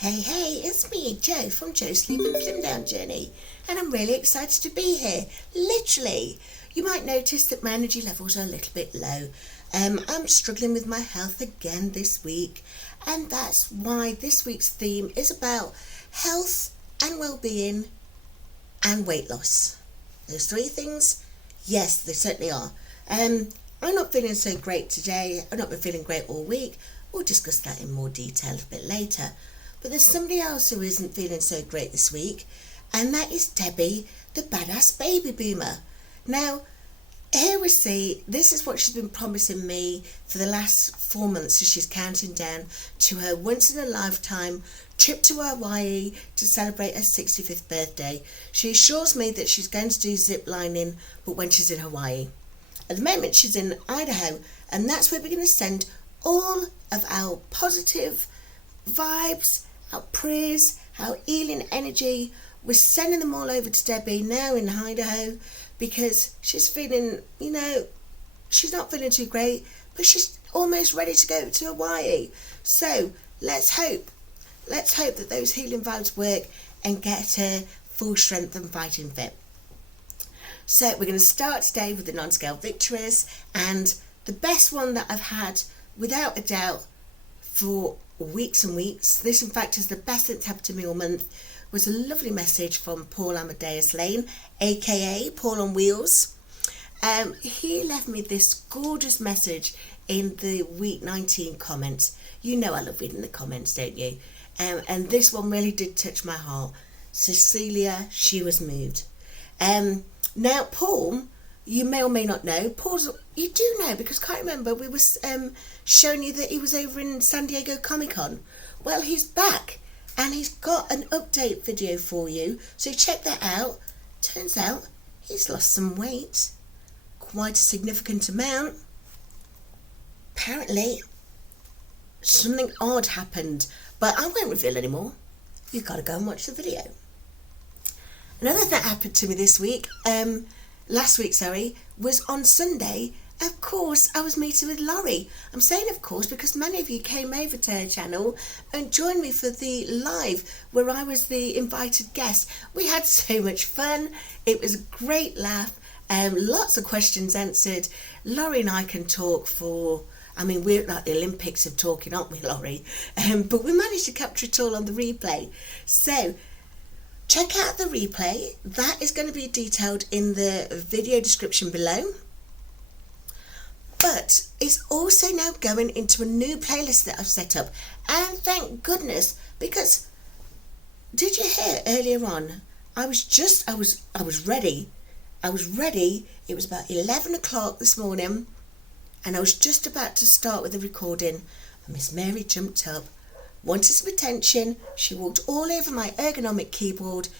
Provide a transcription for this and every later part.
Hey, it's me, Jo, from Jo's Sleep and Slim Down Journey, and I'm really excited to be here. Literally, you might notice that my energy levels are a little bit low. I'm struggling with my health again this week, and that's why this week's theme is about health and well-being and weight loss. Those three things, yes, they certainly are. I'm not feeling so great today. I've not been feeling great all week. We'll discuss that in more detail a bit later. But there's somebody else who isn't feeling so great this week, and that is Debby, the badass baby boomer. Now, here we see, this is what she's been promising me for the last 4 months as she's counting down to her once-in-a-lifetime trip to Hawaii to celebrate her 65th birthday. She assures me that she's going to do zip lining, but when she's in Hawaii. At the moment, she's in Idaho, and that's where we're going to send all of our positive vibes, our prayers, our healing energy. We're sending them all over to Debby now in Idaho because she's feeling, she's not feeling too great, but she's almost ready to go to Hawaii. So let's hope that those healing vibes work and get her full strength and fighting fit. So we're going to start today with the non-scale victories, and the best one that I've had without a doubt for weeks and weeks, this in fact is the best that's happened to me all month, was a lovely message from Paul Amadeus Lane, aka Paul on Wheels. He left me this gorgeous message in the week 19 comments. You know I love reading the comments, don't you? And this one really did touch my heart. Cecilia, she was moved. Now Paul, you may or may not know, you do know, because I can't remember, we were showing you that he was over in San Diego Comic-Con. Well, he's back, and he's got an update video for you, so check that out. Turns out, he's lost some weight, quite a significant amount. Apparently, something odd happened, but I won't reveal anymore. You've got to go and watch the video. Another thing that happened to me this week, last week, was on Sunday. Of course, I was meeting with Lorri. I'm saying of course because many of you came over to her channel and joined me for the live where I was the invited guest. We had so much fun. It was a great laugh. Lots of questions answered. Lorri and I can talk for, we're like the Olympics of talking, aren't we, Lorri? But we managed to capture it all on the replay. So, check out the replay. That is going to be detailed in the video description below. But it's also now going into a new playlist that I've set up. And thank goodness, because did you hear earlier on, I was ready. I was ready. It was about 11 o'clock this morning, and I was just about to start with the recording, and Miss Mary jumped up, wanted some attention. She walked all over my ergonomic keyboard,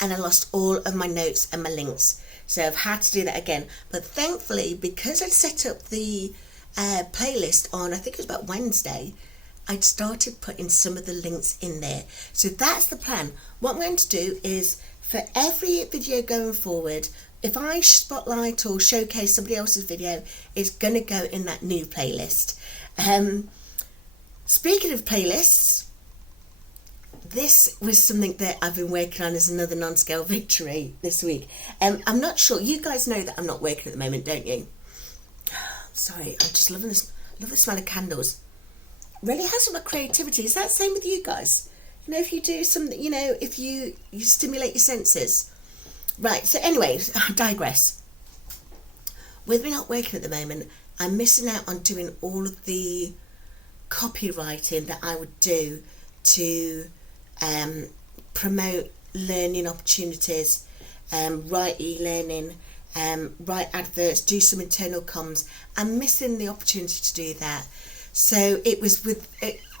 and I lost all of my notes and my links. So I've had to do that again. But thankfully, because I'd set up the playlist on, I think it was about Wednesday, I'd started putting some of the links in there. So that's the plan. What I'm going to do is, for every video going forward, if I spotlight or showcase somebody else's video, it's going to go in that new playlist. Speaking of playlists, this was something that I've been working on as another non-scale victory this week. I'm not sure. You guys know that I'm not working at the moment, don't you? Sorry, I'm just loving this. Love the smell of candles. Really has some creativity. Is that the same with you guys? If you do something, if you stimulate your senses. Right, so anyways, I digress. With me not working at the moment, I'm missing out on doing all of the copywriting that I would do to promote learning opportunities, write e-learning, write adverts, do some internal comms. I'm missing the opportunity to do that. So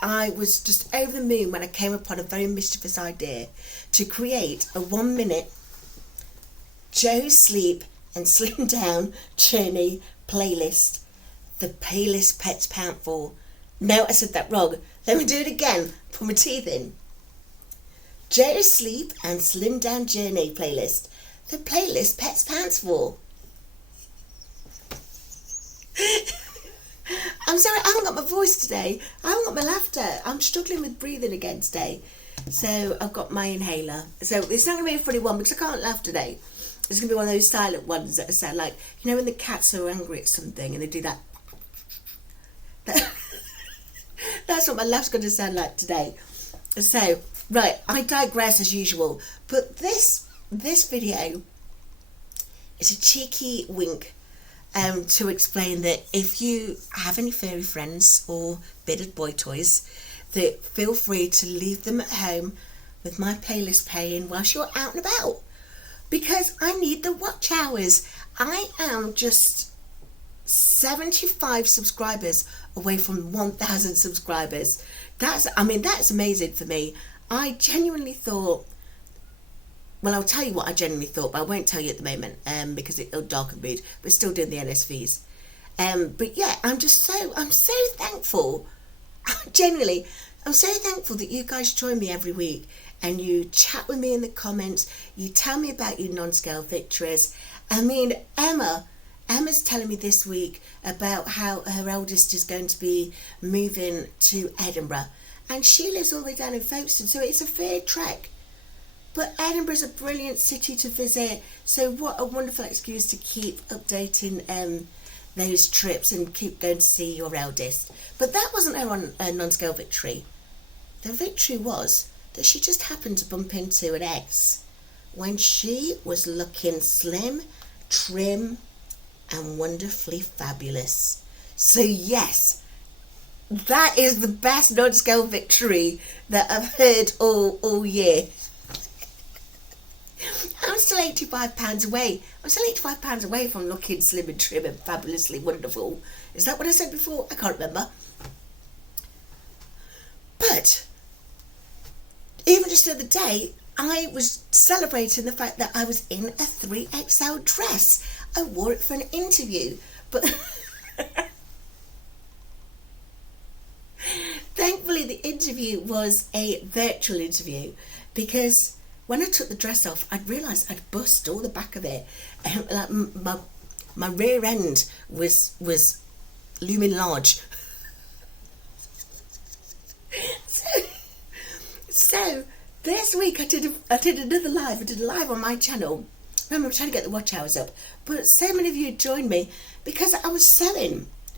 I was just over the moon when I came upon a very mischievous idea to create a 1-minute Joe Sleep and Slim Down Journey playlist. The playlist pets pound for. No, I said that wrong. Let me do it again. Put my teeth in. Joe Sleep and Slim Down Journey playlist. The playlist pets pants for. I'm sorry, I haven't got my voice today. I haven't got my laughter. I'm struggling with breathing again today. So I've got my inhaler. So it's not going to be a funny one because I can't laugh today. It's going to be one of those silent ones that sound like, you know, when the cats are angry at something and they do that. That's what my laugh's going to sound like today. So, right, I digress as usual. But this video is a cheeky wink to explain that if you have any furry friends or bearded boy toys, that feel free to leave them at home with my playlist playing whilst you're out and about. Because I need the watch hours. I am just 75 subscribers away from 1,000 subscribers. That's amazing for me. I genuinely thought, well, I'll tell you what I genuinely thought, but I won't tell you at the moment because it'll darken mood. We're still doing the NSVs. But yeah, I'm so thankful. Genuinely, I'm so thankful that you guys join me every week and you chat with me in the comments. You tell me about your non-scale victories. I mean, Emma's telling me this week about how her eldest is going to be moving to Edinburgh. And she lives all the way down in Folkestone, so it's a fair trek. But Edinburgh's a brilliant city to visit, so what a wonderful excuse to keep updating those trips and keep going to see your eldest. But that wasn't her non-scale victory. The victory was that she just happened to bump into an ex when she was looking slim, trim, and wonderfully fabulous. So yes, that is the best non-scale victory that I've heard all year. I'm still £85 away. I'm still £85 away from looking slim and trim and fabulously wonderful. Is that what I said before? I can't remember. But even just the other day, I was celebrating the fact that I was in a 3XL dress. I wore it for an interview, but thankfully the interview was a virtual interview, because when I took the dress off, I'd realised I'd bust all the back of it. Like my rear end was looming large. So this week I did another live. I did a live on my channel. Remember, I'm trying to get the watch hours up, but so many of you joined me because I was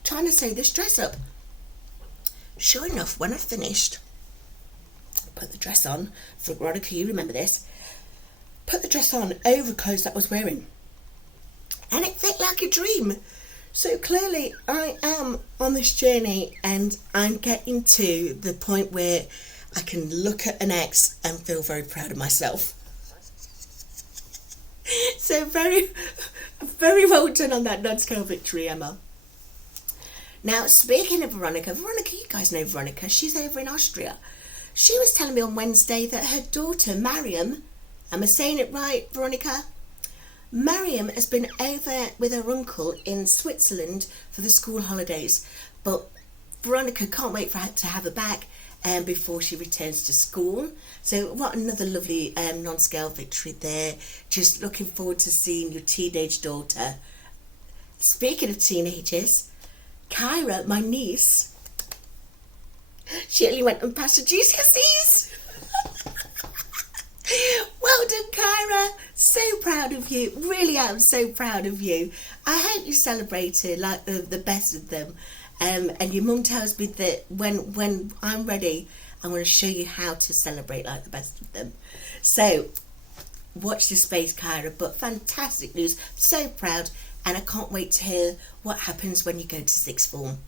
trying to sew this dress up. Sure enough, when I finished, put the dress on. For Veronika, you remember this. Put the dress on over clothes that I was wearing, and it fit like a dream. So clearly I am on this journey, and I'm getting to the point where I can look at an ex and feel very proud of myself. So very, very well done on that non-scale victory, Emma. Now, speaking of Veronika, you guys know Veronika, she's over in Austria. She was telling me on Wednesday that her daughter, Mariam, am I saying it right, Veronika? Mariam has been over with her uncle in Switzerland for the school holidays, but Veronika can't wait for her to have her back before she returns to school. So what another lovely non-scale victory there. Just looking forward to seeing your teenage daughter. Speaking of teenagers, Kyrah, my niece, she only went and passed her GCSEs. Well done, Kyrah. So proud of you. Really am so proud of you. I hope you celebrated like the best of them. And your mum tells me that when I'm ready, I'm going to show you how to celebrate like the best of them. So watch this space, Kyrah. But fantastic news. So proud. And I can't wait to hear what happens when you go to sixth form.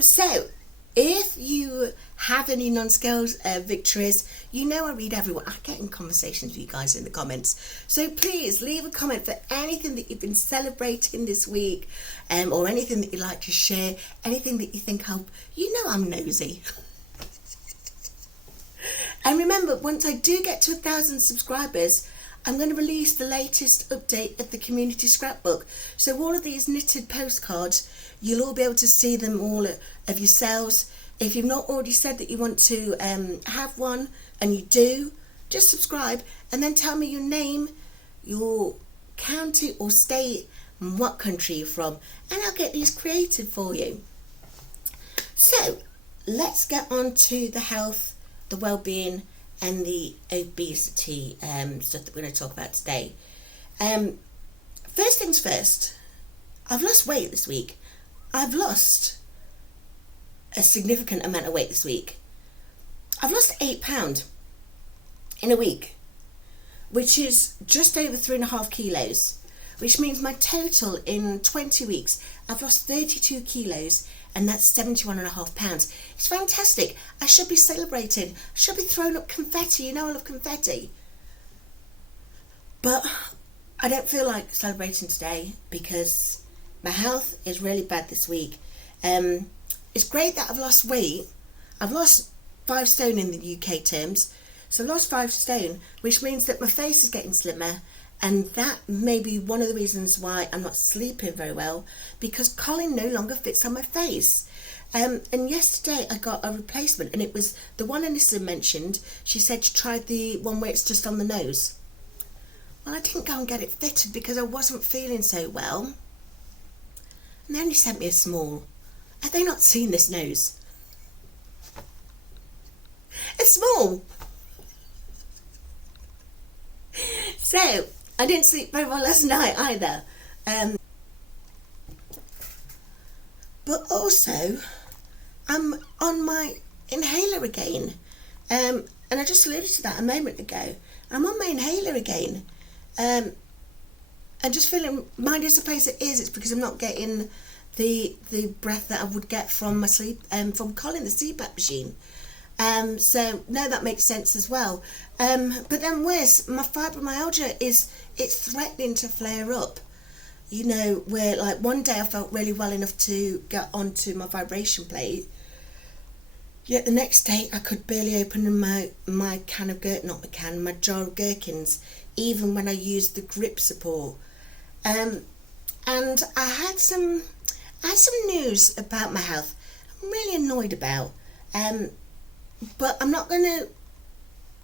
So if you have any non-scale victories, you know I read everyone. I get in conversations with you guys in the comments. So please leave a comment for anything that you've been celebrating this week, or anything that you'd like to share, anything that you think I'm nosy. And remember, once I do get to 1,000 subscribers, I'm going to release the latest update of the community scrapbook. So all of these knitted postcards, you'll all be able to see them all of yourselves. If you've not already said that you want to have one, and you do, just subscribe and then tell me your name, your county or state, and what country you're from, and I'll get these created for you. So let's get on to the health, the well-being and the obesity stuff that we're going to talk about today. First things first, I've lost weight this week. I've lost a significant amount of weight this week. I've lost 8 pounds in a week, which is just over 3.5 kilos, which means my total in 20 weeks, I've lost 32 kilos, and that's 71.5 pounds. It's fantastic. I should be celebrating. I should be throwing up confetti. You know I love confetti. But I don't feel like celebrating today because my health is really bad this week. It's great that I've lost weight. I've lost 5 stone in the UK terms. So I lost 5 stone, which means that my face is getting slimmer, and that may be one of the reasons why I'm not sleeping very well, because Colin no longer fits on my face. And yesterday I got a replacement, and it was the one Anissa mentioned. She said she tried the one where it's just on the nose. Well, I didn't go and get it fitted because I wasn't feeling so well. And they only sent me a small. Have they not seen this nose? It's small. So, I didn't sleep very well last night either. But also, I'm on my inhaler again. And I just alluded to that a moment ago. I'm on my inhaler again. And just feeling, mind is the place it is. It's because I'm not getting the breath that I would get from my sleep, from Colin, the CPAP machine. So no, that makes sense as well. But then where's my fibromyalgia it's threatening to flare up. You know, where like one day I felt really well enough to get onto my vibration plate, yet the next day I could barely open my can of my jar of gherkins, even when I used the grip support. And I had some news about my health I'm really annoyed about. But I'm not going to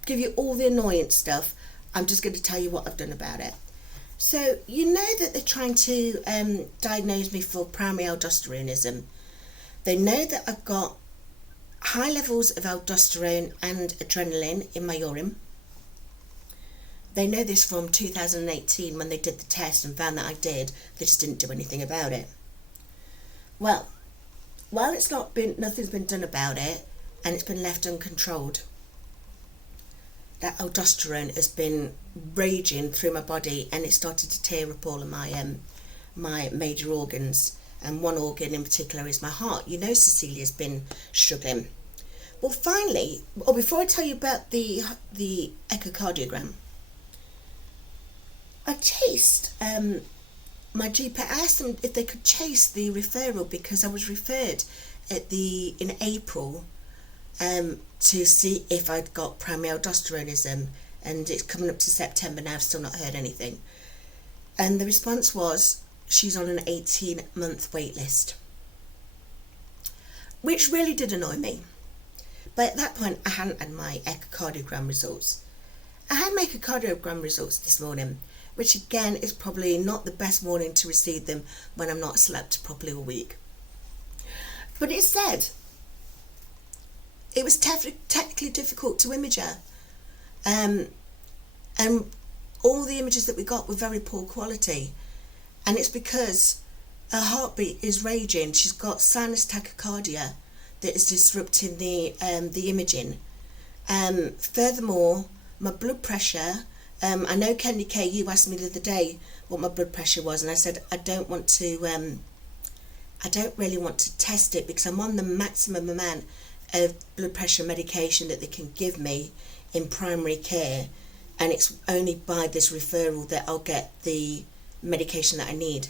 give you all the annoyance stuff. I'm just going to tell you what I've done about it. So, you know that they're trying to diagnose me for primary aldosteronism. They know that I've got high levels of aldosterone and adrenaline in my urine. They know this from 2018 when they did the test and found that I did. They just didn't do anything about it. Well, while nothing's been done about it, and it's been left uncontrolled, that aldosterone has been raging through my body, and it started to tear up all of my major organs, and one organ in particular is my heart. You know Cecilia's been struggling. Well, finally, or before I tell you about the echocardiogram, I chased my GP. I asked them if they could chase the referral because I was referred in April to see if I'd got primary aldosteronism, and it's coming up to September now. I've still not heard anything. And the response was she's on an 18-month wait list, which really did annoy me. But at that point I hadn't had my echocardiogram results. I had my echocardiogram results this morning, which again is probably not the best morning to receive them when I'm not slept properly all week. But it said it was technically difficult to image her. And all the images that we got were very poor quality. And it's because her heartbeat is raging. She's got sinus tachycardia that is disrupting the imaging. Furthermore, my blood pressure, I know Candy K, you asked me the other day what my blood pressure was, and I said I don't really want to test it because I'm on the maximum amount of blood pressure medication that they can give me in primary care, and it's only by this referral that I'll get the medication that I need.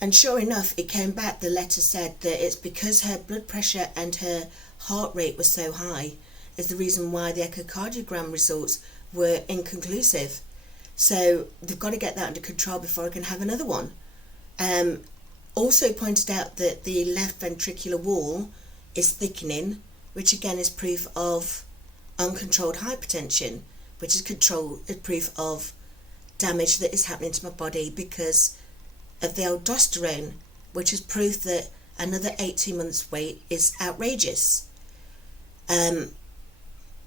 And sure enough, it came back, the letter said that it's because her blood pressure and her heart rate was so high is the reason why the echocardiogram results were inconclusive. So they've got to get that under control before I can have another one. Also pointed out that the left ventricular wall is thickening, which again is proof of uncontrolled hypertension, which is proof of damage that is happening to my body because of the aldosterone, which is proof that another 18 months wait is outrageous.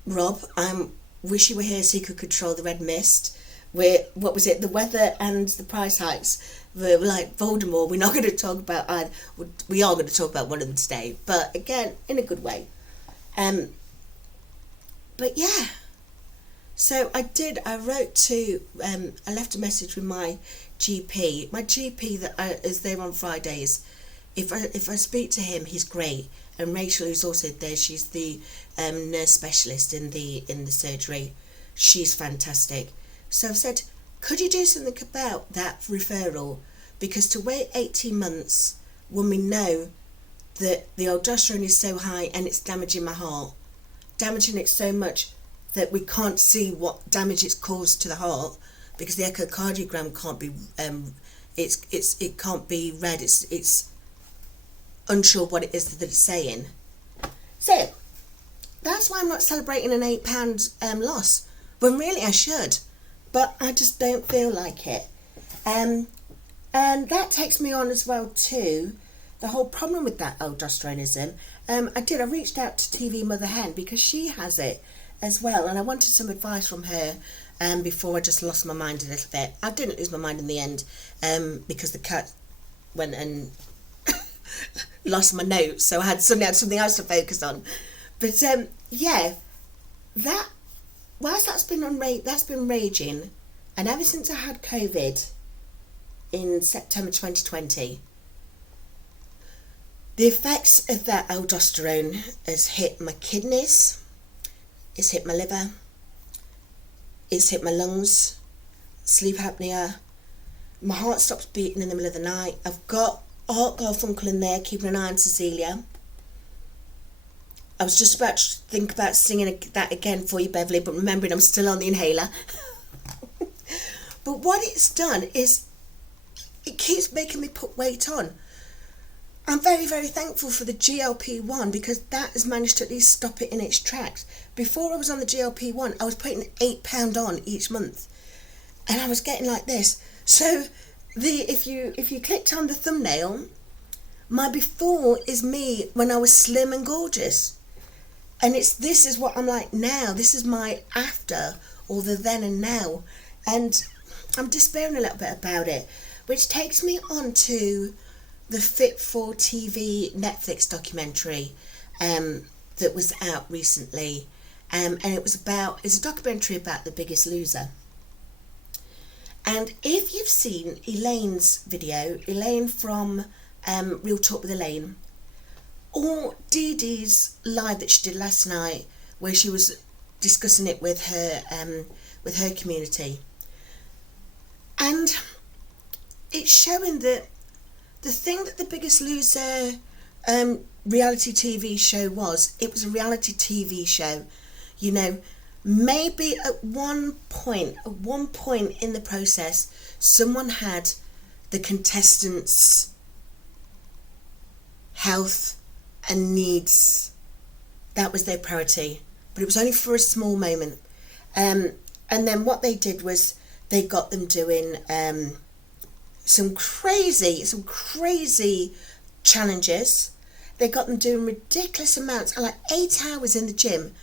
Rob, I wish you were here so you could control the red mist. What was it? The weather and the price hikes were like Voldemort. We're not going to talk about either. We are going to talk about one of them today, but again, in a good way. But yeah. So I left a message with my GP. My GP is there on Fridays. If I speak to him, he's great. And Rachel, who's also there, she's the nurse specialist in the surgery. She's fantastic. So I've said, could you do something about that referral? Because to wait 18 months when we know that the aldosterone is so high and it's damaging my heart, damaging it so much that we can't see what damage it's caused to the heart, because the echocardiogram can't be it can't be read. It's unsure what it is that it's saying. So that's why I'm not celebrating an £8 loss, when really I should, but I just don't feel like it. And that takes me on as well to the whole problem with that aldosteronism. I reached out to TV Mother Hen because she has it as well, and I wanted some advice from her before I just lost my mind a little bit. I didn't lose my mind in the end because the cat went and lost my notes, so I had something else to focus on. But yeah, that whilst that's been raging, and ever since I had COVID in September 2020, the effects of that aldosterone has hit my kidneys, it's hit my liver, it's hit my lungs, sleep apnea, my heart stops beating in the middle of the night. I've got heart Garfunkel in there, keeping an eye on Cecilia. I was just about to think about singing that again for you, Beverly, but remembering I'm still on the inhaler. But what it's done is it keeps making me put weight on. I'm very, very thankful for the GLP-1 because that has managed to at least stop it in its tracks. Before I was on the GLP-1, I was putting £8 on each month, and I was getting like this. So if you clicked on the thumbnail, my before is me when I was slim and gorgeous, and this is what I'm like now. This is my after, or the then and now, and I'm despairing a little bit about it, which takes me on to the Fit for TV Netflix documentary that was out recently, and it's a documentary about The Biggest Loser. And if you've seen Elaine's video, Elaine from Real Talk with Elaine, or Dee Dee's live that she did last night, where she was discussing it with her community, and it's showing that the thing that The Biggest Loser reality TV show was a reality TV show. You know, maybe at one point in the process, someone had the contestants' health and needs. That was their priority, but it was only for a small moment. And then what they did was they got them doing some crazy challenges. They got them doing ridiculous amounts, like 8 hours in the gym.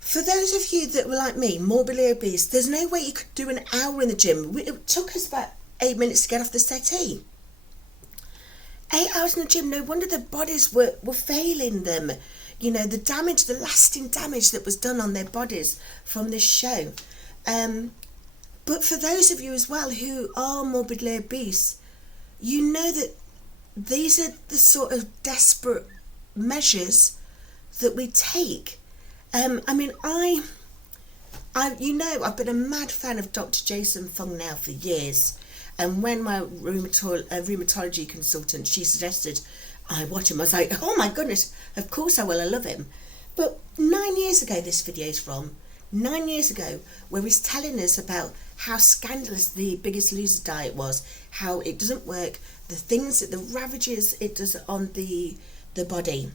For those of you that were like me, morbidly obese, there's no way you could do an hour in the gym. It took us about 8 minutes to get off the settee. 8 hours in the gym, no wonder their bodies were failing them. You know, the lasting damage that was done on their bodies from this show. But for those of you as well who are morbidly obese, you know that these are the sort of desperate measures that we take. I mean, I've been a mad fan of Dr. Jason Fung now for years. And when my rheumatology consultant, she suggested I watch him, I was like, oh my goodness, of course I will, I love him. But 9 years ago, this video's from, 9 years ago, where he's telling us about how scandalous the Biggest Loser diet was, how it doesn't work, the ravages it does on the body.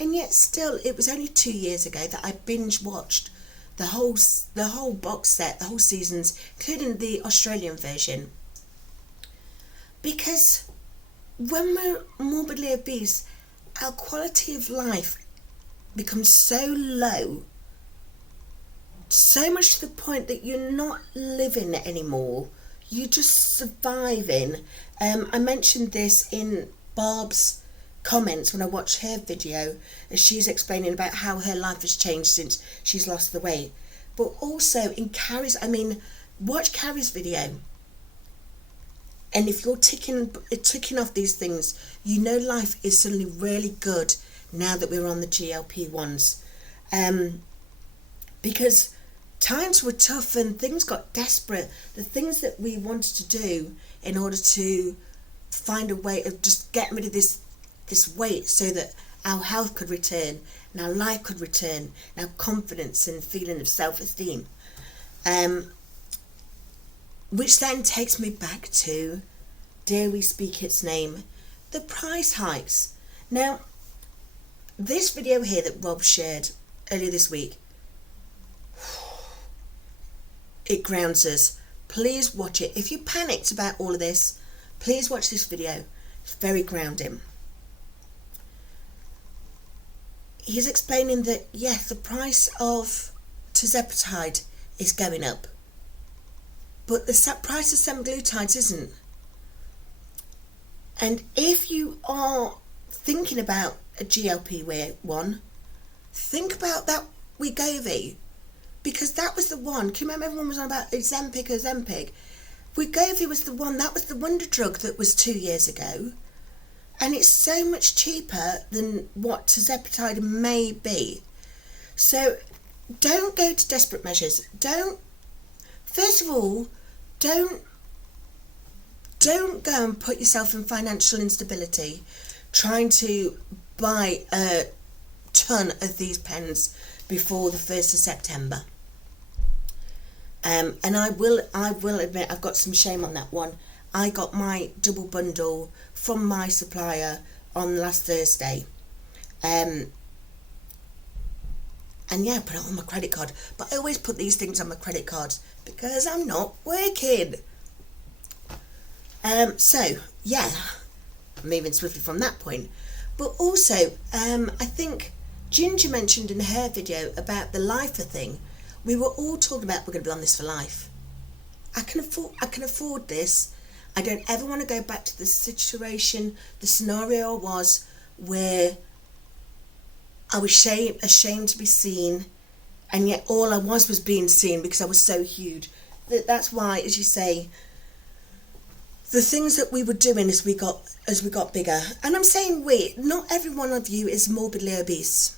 And yet still, it was only 2 years ago that I binge watched the whole box set, the whole seasons, including the Australian version. Because when we're morbidly obese, our quality of life becomes so low, so much to the point that you're not living anymore, you're just surviving. I mentioned this in Barb's comments when I watched her video, as she's explaining about how her life has changed since she's lost the weight. But also in Carrie's, watch Carrie's video, and if you're ticking off these things, you know life is suddenly really good now that we're on the GLP-1s. Because times were tough and things got desperate. The things that we wanted to do in order to find a way of just getting rid of this weight so that our health could return and our life could return and our confidence and feeling of self-esteem. Which then takes me back to, dare we speak its name, the price hikes. Now, this video here that Rob shared earlier this week, it grounds us. Please watch it. If you panicked about all of this, please watch this video. It's very grounding. He's explaining that, yes, the price of Tirzepatide is going up, but the price of semaglutides isn't. And if you are thinking about a GLP-1, think about that Wegovy, because that was the one. Can you remember everyone was on about Ozempic? Wegovy was the one, that was the wonder drug that was 2 years ago. And it's so much cheaper than what Tirzepatide may be. So don't go to desperate measures. First of all, don't go and put yourself in financial instability trying to buy a ton of these pens before the 1st of September. And I will admit I've got some shame on that one. I got my double bundle from my supplier on last Thursday. And yeah, I put it on my credit card. But I always put these things on my credit card because I'm not working. So, yeah, I'm moving swiftly from that point. But also, I think Ginger mentioned in her video about the lifer thing. We were all talking about we're going to be on this for life. I can afford this. I don't ever want to go back to the situation, the scenario I was where I was ashamed to be seen, and yet all I was being seen because I was so huge. That's why, as you say, the things that we were doing as we got bigger, and I'm saying not every one of you is morbidly obese.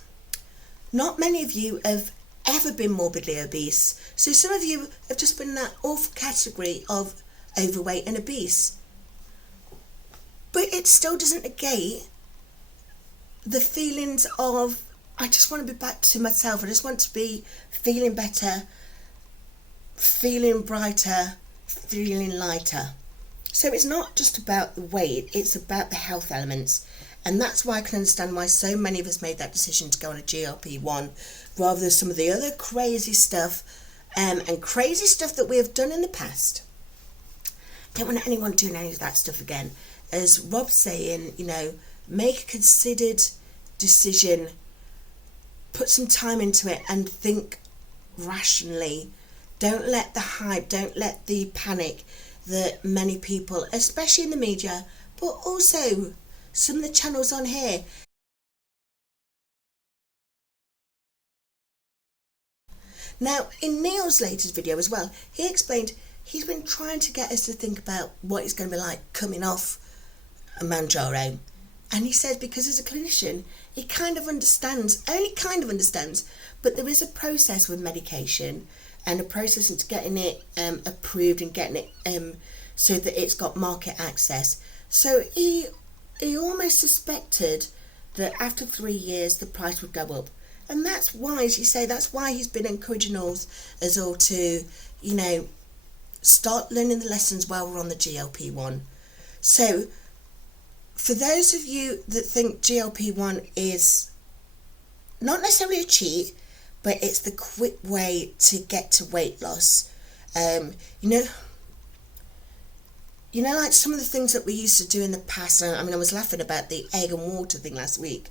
Not many of you have ever been morbidly obese. So some of you have just been in that awful category of overweight and obese. But it still doesn't negate the feelings of, I just want to be back to myself. I just want to be feeling better, feeling brighter, feeling lighter. So it's not just about the weight, it's about the health elements. And that's why I can understand why so many of us made that decision to go on a GLP-1 rather than some of the other crazy stuff and crazy stuff that we have done in the past. Don't want anyone doing any of that stuff again. As Rob's saying, make a considered decision, put some time into it and think rationally. Don't let the hype, don't let the panic that many people, especially in the media, but also some of the channels on here, now in Neil's latest video as well, he explained he's been trying to get us to think about what it's going to be like coming off a Mounjaro. And he says because as a clinician, he only kind of understands, but there is a process with medication and a process into getting it approved and getting it so that it's got market access. So he almost suspected that after 3 years the price would go up. And that's why, as you say, that's why he's been encouraging us all to, start learning the lessons while we're on the GLP-1. So, for those of you that think GLP-1 is not necessarily a cheat, but it's the quick way to get to weight loss, you know, like some of the things that we used to do in the past. I mean, I was laughing about the egg and water thing last week.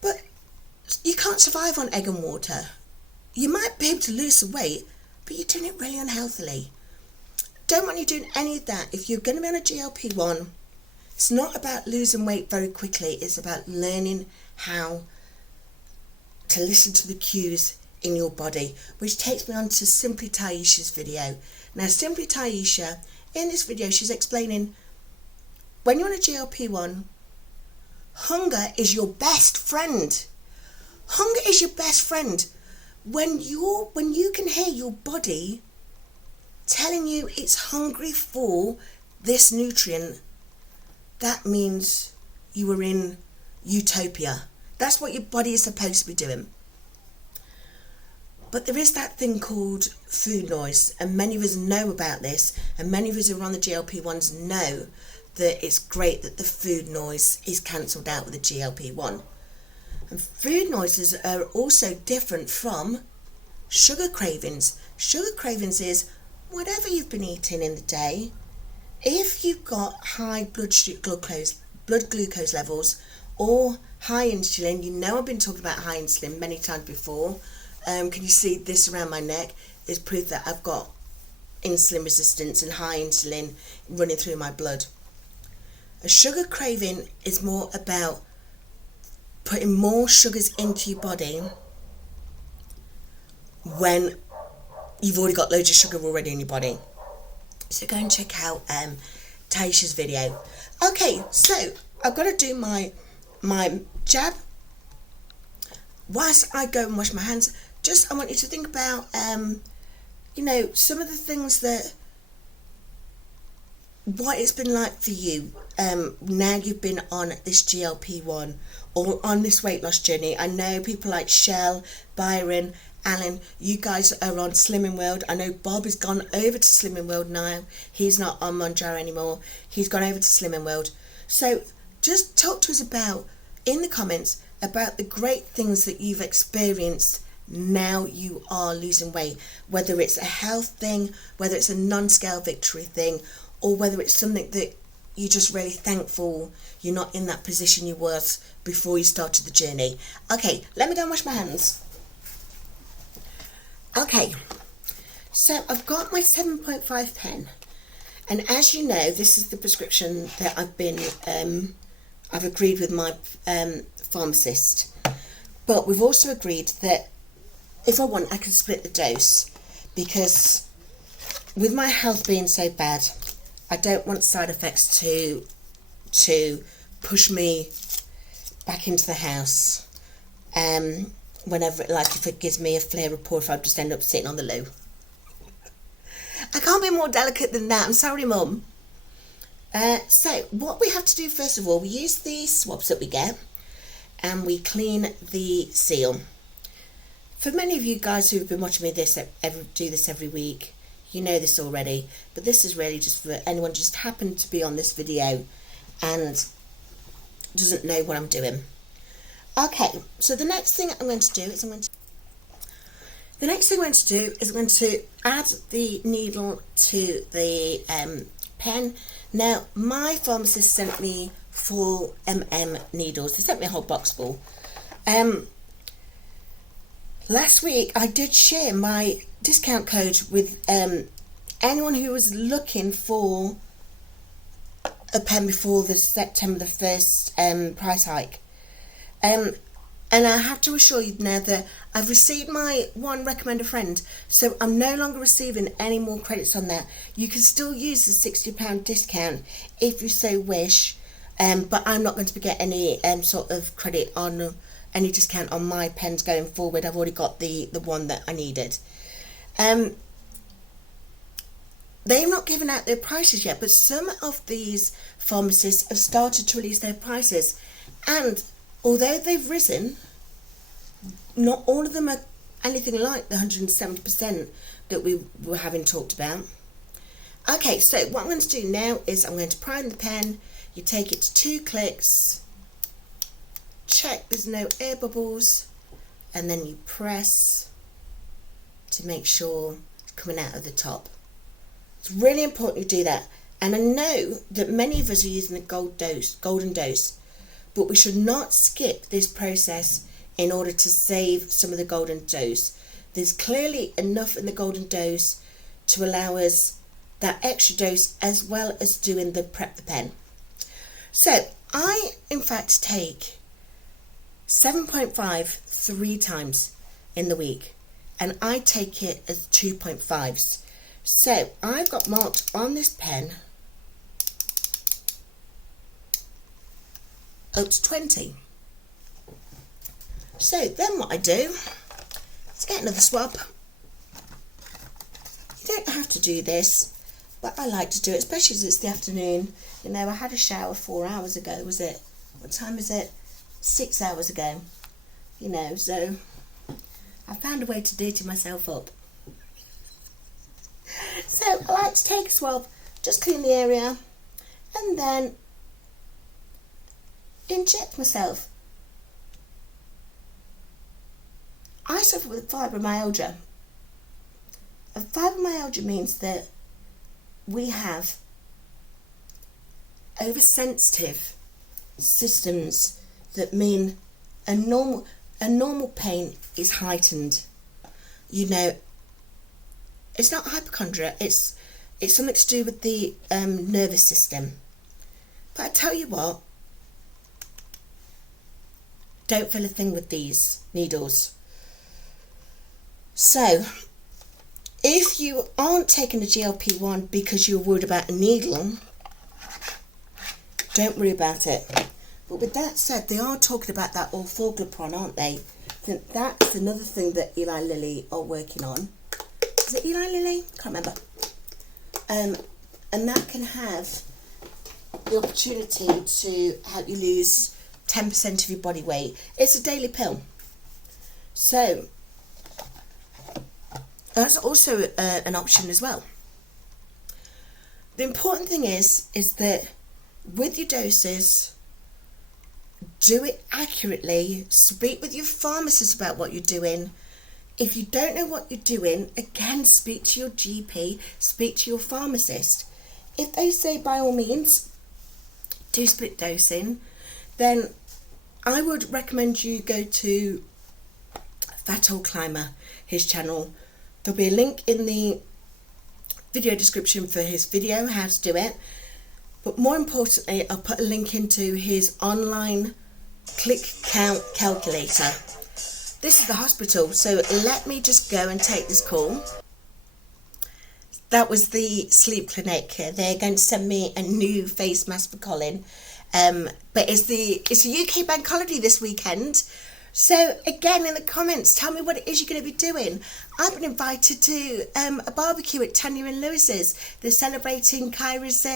But you can't survive on egg and water. You might be able to lose some weight, but you're doing it really unhealthily. Don't want you doing any of that. If you're going to be on a GLP-1, it's not about losing weight very quickly. It's about learning how to listen to the cues in your body, which takes me on to Simply Taisha's video. Now, Simply Taisha, in this video, she's explaining when you're on a GLP-1, hunger is your best friend. Hunger is your best friend. When you can hear your body telling you it's hungry for this nutrient, that means you are in utopia. That's what your body is supposed to be doing. But there is that thing called food noise, and many of us know about this, and many of us who are on the GLP-1s know that it's great that the food noise is cancelled out with the GLP-1. And food noises are also different from sugar cravings. Sugar cravings is whatever you've been eating in the day. If you've got high blood glucose levels or high insulin, you know I've been talking about high insulin many times before. Can you see this around my neck is proof that I've got insulin resistance and high insulin running through my blood. A sugar craving is more about putting more sugars into your body when you've already got loads of sugar already in your body. So go and check out Taisha's video. Okay, so I've got to do my jab. Whilst I go and wash my hands, I want you to think about, you know, some of the things that, what it's been like for you now you've been on this GLP-1 or on this weight loss journey. I know people like Shell, Byron, Alan, you guys are on Slimming World. I know Bob has gone over to Slimming World now. He's not on Mounjaro anymore. He's gone over to Slimming World. So just talk to us about, in the comments, about the great things that you've experienced now you are losing weight, whether it's a health thing, whether it's a non-scale victory thing, or whether it's something that you're just really thankful you're not in that position you was before you started the journey. Okay, let me go and wash my hands. Okay, so I've got my 7.5 pen, and as you know, this is the prescription that I've agreed with my pharmacist, but we've also agreed that if I want, I can split the dose, because with my health being so bad, I don't want side effects to push me back into the house whenever, like if it gives me a flare report, if I just end up sitting on the loo. I can't be more delicate than that, I'm sorry Mum. So what we have to do first of all, we use the swabs that we get and we clean the seal. For many of you guys who've been watching me do this every week, you know this already, but this is really just for anyone just happened to be on this video and doesn't know what I'm doing. Okay, so the next thing I'm going to do is I'm going to add the needle to the pen. Now, my pharmacist sent me 4 needles. They sent me a whole box full. Last week, I did share my discount code with anyone who was looking for a pen before the September the 1st price hike. And I have to assure you now that I've received my one recommend a friend, so I'm no longer receiving any more credits on that. You can still use the £60 discount if you so wish, but I'm not going to get any sort of credit on any discount on my pens going forward. I've already got the one that I needed. They're not giving out their prices yet, but some of these pharmacists have started to release their prices, and although they've risen, not all of them are anything like the 170% that we were having talked about. Okay, so what I'm going to do now is I'm going to prime the pen. You take it to 2 clicks, check there's no air bubbles, and then you press to make sure it's coming out of the top. It's really important you do that. And I know that many of us are using the golden dose, but we should not skip this process in order to save some of the golden dose. There's clearly enough in the golden dose to allow us that extra dose, as well as doing the prep the pen. So I in fact take 7.5 3 times in the week, and I take it as 2.5s. So I've got marked on this pen up to 20. So then what I do, let's get another swab. You don't have to do this, but I like to do it, especially as it's the afternoon. You know, I had a shower 4 hours ago, was it? What time is it? 6 hours ago. You know, so I found a way to dirty myself up. So I like to take a swab, just clean the area, and then inject myself. I suffer with fibromyalgia. And fibromyalgia means that we have oversensitive systems that mean a normal pain is heightened. You know, it's not hypochondria, it's something to do with the nervous system. But I tell you what, don't feel a thing with these needles. So if you aren't taking a GLP-1 because you're worried about a needle, don't worry about it. But with that said, they are talking about that orforglipron, aren't they? So that's another thing that Eli Lilly are working on. Is it Eli Lilly? Can't remember. And that can have the opportunity to help you lose 10% of your body weight. It's a daily pill. So that's also an option as well. The important thing is that with your doses, do it accurately. Speak with your pharmacist about what you're doing. If you don't know what you're doing, again, speak to your GP, speak to your pharmacist. If they say by all means do split dosing, then I would recommend you go to Fat Old Climber, his channel. There'll be a link in the video description for his video, how to do it. But more importantly, I'll put a link into his online click count calculator. This is the hospital, so let me just go and take this call. That was the sleep clinic. They're going to send me a new face mask for Colin. But it's a UK bank holiday this weekend. So again, in the comments, tell me what it is you're going to be doing. I've been invited to a barbecue at Tanya and Lewis's. They're celebrating Kyrah's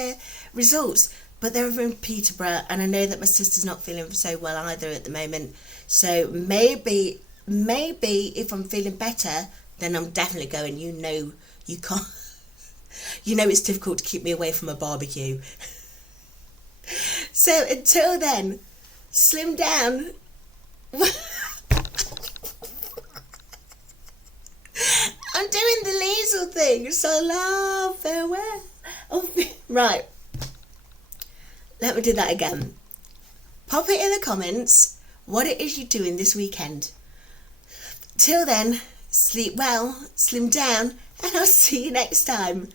results, but they're over in Peterborough, and I know that my sister's not feeling so well either at the moment. So maybe if I'm feeling better, then I'm definitely going. You know, you can't. You know, it's difficult to keep me away from a barbecue. So until then, slim down. I'm doing the Liesel thing, so love, farewell. Oh, right, let me do that again. Pop it in the comments what it is you're doing this weekend. Till then, sleep well, slim down, and I'll see you next time.